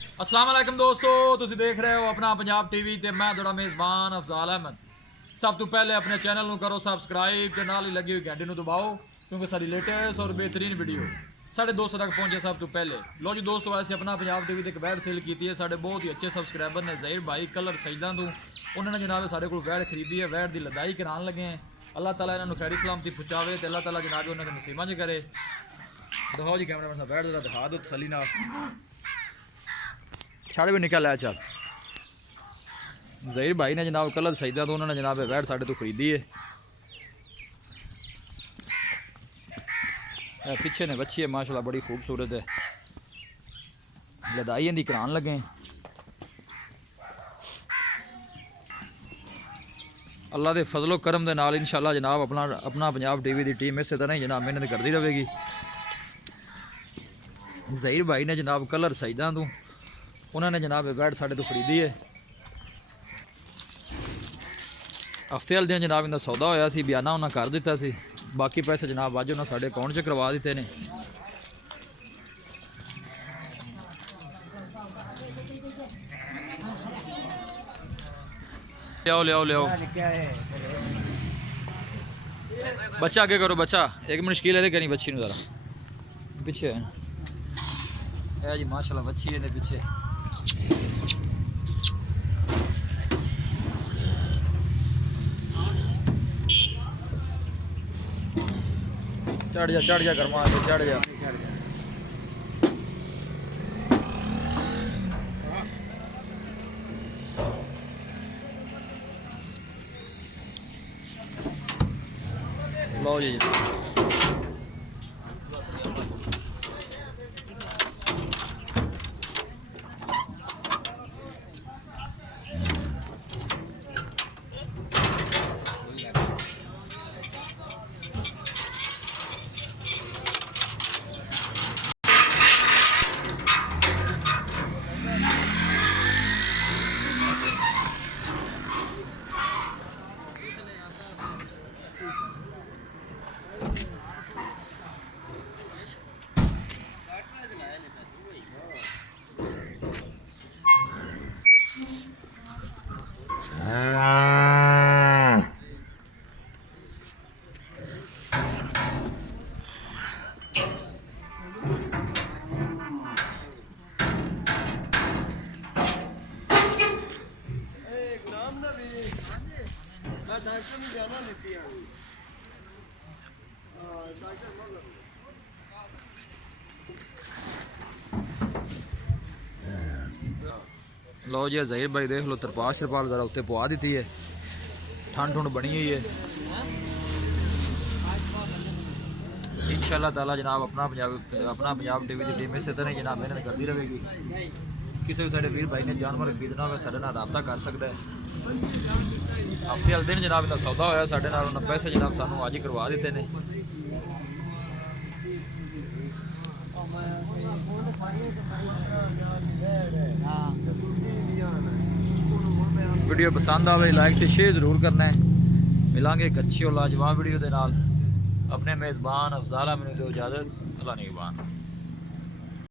अस्सलाम वालेकुम दोस्तों, तुसी देख रहे हो अपना पंजाब टीवी ते मैं थोड़ा मेज़बान अफजाल अहमद। सब तो पहले अपने चैनल को करो सब्सक्राइब ते नाल ही लगी हुई घंटी दबाओ क्योंकि सारी लेटेस्ट और बेहतरीन वीडियो साढ़े 200 तक पहुंचे सब तो पहले। लो जी दोस्तों, ऐसे अपना पंजाब टीवी ते एक वैड सेल की है। साढ़े बहुत ही अच्छे सब्सक्राइबर ने ज़हीर भाई कलर सईदा तो उन्होंने जनाब साढ़े को वैड खरीदी है। वैड की लदाई करान लगे हैं। अल्लाह ताला इन्होंने खैरी सलामती पहुँचावे तो अल्लाह ताला जनाब उन्होंने नसीबा च करे। दिखाओ जी कैमरा मैन वैड जरा दिखा दो तसली नाल। साढ़े भी निकल आया चल। ज़हीर भाई ने जनाब कलर सईदा तो उन्होंने जनाब वैड साढ़े तो खरीदी है। पीछे ने बच्ची है माशाल्लाह बड़ी खूबसूरत है। लदाई इनकी करान लगे हैं। अल्लाह के फजलो करम के नाल इंशाल्लाह जनाब अपना पंजाब टीवी की टीम इस तरह ही जनाब मेहनत करती रहेगी। ज़हीर भाई ने जनाब कलर सईदा तो उन्होंने जनाब वैड साढ़े तो खरीदी है। हफ्ते वाले दिन जनाब इनका सौदा होया सी, बयाना उन्हें कर दिता सी। बाकी पैसे जनाब अज उन्हें साढ़े अकाउंट च करवा दिते ने। लियाओ लियाओ लियाओ बच्चा आगे करो, बच्चा एक मिनट शकील है कहीं बच्ची ज़रा पीछे है जी माशाल्लाह बच्ची है पीछे। चढ़ जा गरमा चढ़ जा। लो जी लो जी ज़हीर भाई देख लो तरपाल शरपाल ज़रा उत्ते पवा दी है। ठंड ठुंड बनी हुई है। इंशाल्लाह ताला जनाब अपना पंजाब टीवी की टीम इस तरह जनाब मेहनत करती रहेगी। किसी भी साढ़े वीर भाई ने जानवर खरीदना हो साढ़े नाल राबता कर सकता है। हफ्ते वाले दिन जनाब इनका सौदा होया साढ़े नाल उन्होंने पैसे जनाब सानू अज ही करवा दिते ने। वीडियो पसंद आए लाइक तो शेयर जरूर करना है। मिलांगे एक अच्छी और लाजवाब वीडियो के नाल। अपने मेज़बान अफजाल मैनू दो इजाज़त। अल्लाह निगहबान।